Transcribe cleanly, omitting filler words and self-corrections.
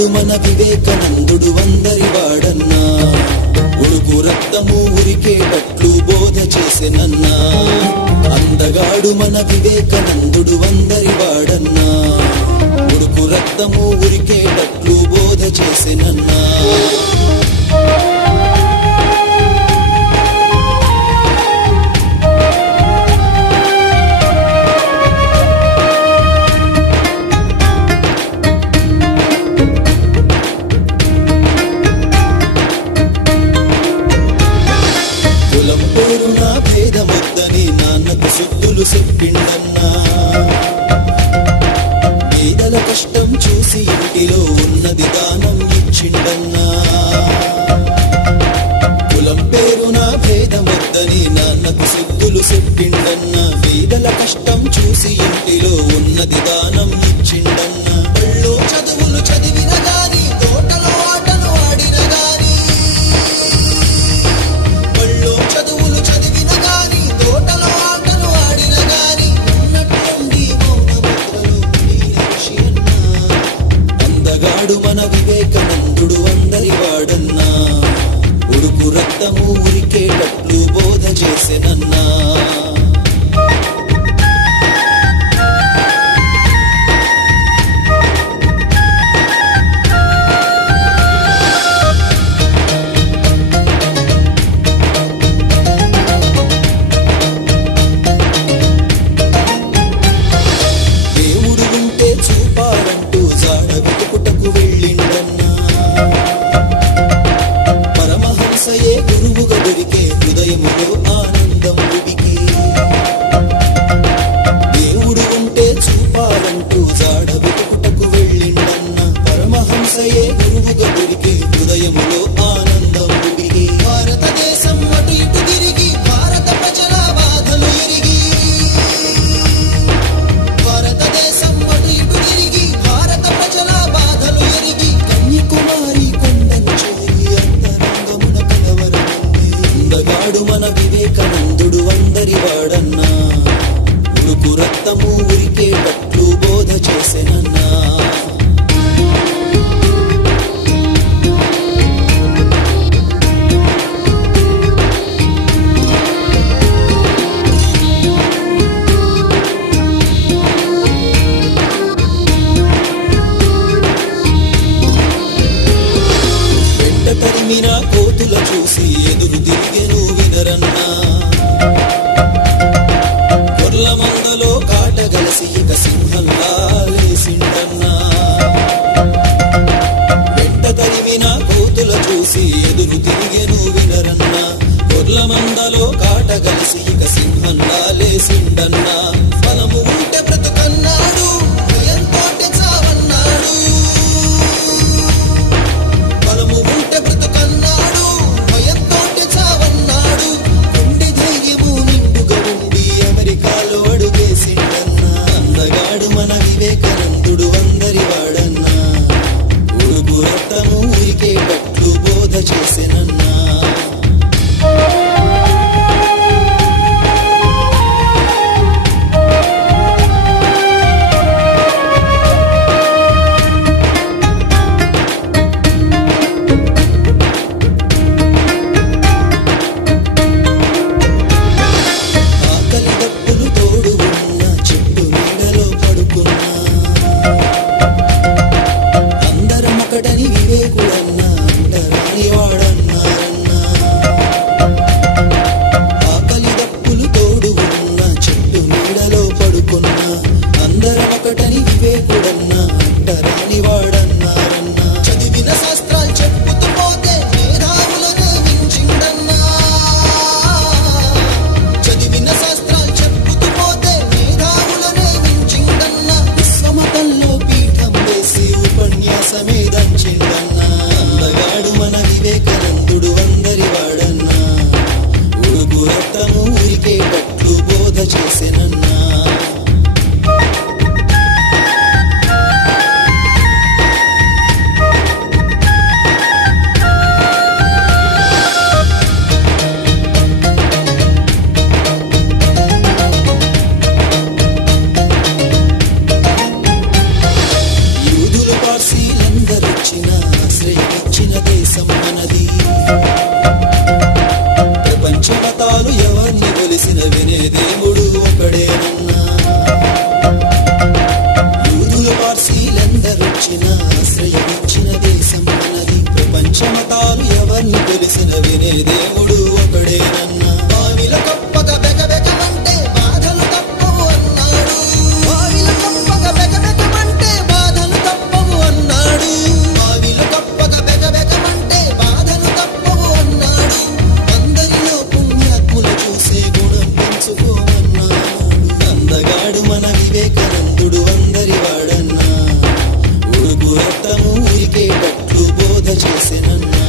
అందగాడు మన వివేకానందుడు వందరి వాడన్నా ఉడుకు రక్తము ఉరికేటట్లు బోధ చేసెనన్నా అందగాడు మన వివేకానందుడు వందరి వాడన్నా ఉడుకు రక్తము ఉరికేటట్లు బోధ చేసెనన్నా భేదమొద్దని నాన్నకు సుద్దులు చెప్పిండన్నా పేదల కష్టం చూసి ఇంటిలో ఉన్నది దానం ఇచ్చిండన్నా కులం పేరున భేదమొద్దని నాన్నకు సుద్దులు చెప్పిండన్నా పేదల కష్టం చూసి ఇంటిలో ఉన్నది దానం ఇచ్చిండన్నా పళ్ళు చదువులు చదివిన గాని తోటలో ఆటలు ఆడిన గాని పళ్ళు చదువులు చదివిన గాని తోటలో ఆటలు ఆడిన గాని ఉన్నట్టుండి మౌనముద్రలో ఋషియన్నా అందగాడు మన వివేకానందుడు అందరి వాడన్నా ఉడుకు రక్తము ఉరికేటట్లు బోధ చేసెనన్నా పరమహంసయే గురువుగా దొరికే హృదయములో ఆనందం ఉడికి దేవుడు ఉంటే చూపాలంటూ జాడ వెతుకుటకు వెళ్ళిండన్న పరమహంసయే గురువుగా దొరికే హృదయములో ఆనందం ఉడికి భారతదేశం అటు ఇటు తిరిగి భారత ప్రజల బాధలు ఎరిగి భారతదేశం అటు ఇటు తిరిగి భారత ప్రజల బాధలు ఎరిగి కన్యాకుమారి కొండను చేరి అంతరంగమున కలవరమంది అందగాడు మన వివేకానందుడు అందరి వాడన్నా ఉడుకు రక్తము ఉరికేటట్లు బోధ చేసెనన్నా తరిమిన కోతుల చూసి ఎదురు తిరిగెను వినరన్నా గొర్ల మందలో కాటగలసి ఇక సింహంలా లేసిండన్నా వెంట తరిమిన కోతుల చూసి ఎదురు తిరిగెను వినరన్నా గొర్ల మందలో కాటగలసి ఇక సింహంలా లేసిండన్నా ఫలము ఉంటే బ్రతుకన్నాడు భయంతోటే చావన్నాడు ఫలము ఉంటే బ్రతుకన్నాడు భయంతోటే చావన్నాడు గుండె ధైర్యము నిండుగా ఉండి అమెరికాలో అడుగేసిండన్నా అందగాడు మన వివేకానందుడు అందరి వాడన్నా ఉడుకు రక్తము ఉరికేటట్లు బోధ చేసెనన్నా వివేకుడన్నా అంటరాని వాడన్నా దేవుడు అందరి వాడన్నా ఉడుకు రక్తము ఉరికేటట్లు బోధ చేసినన్నా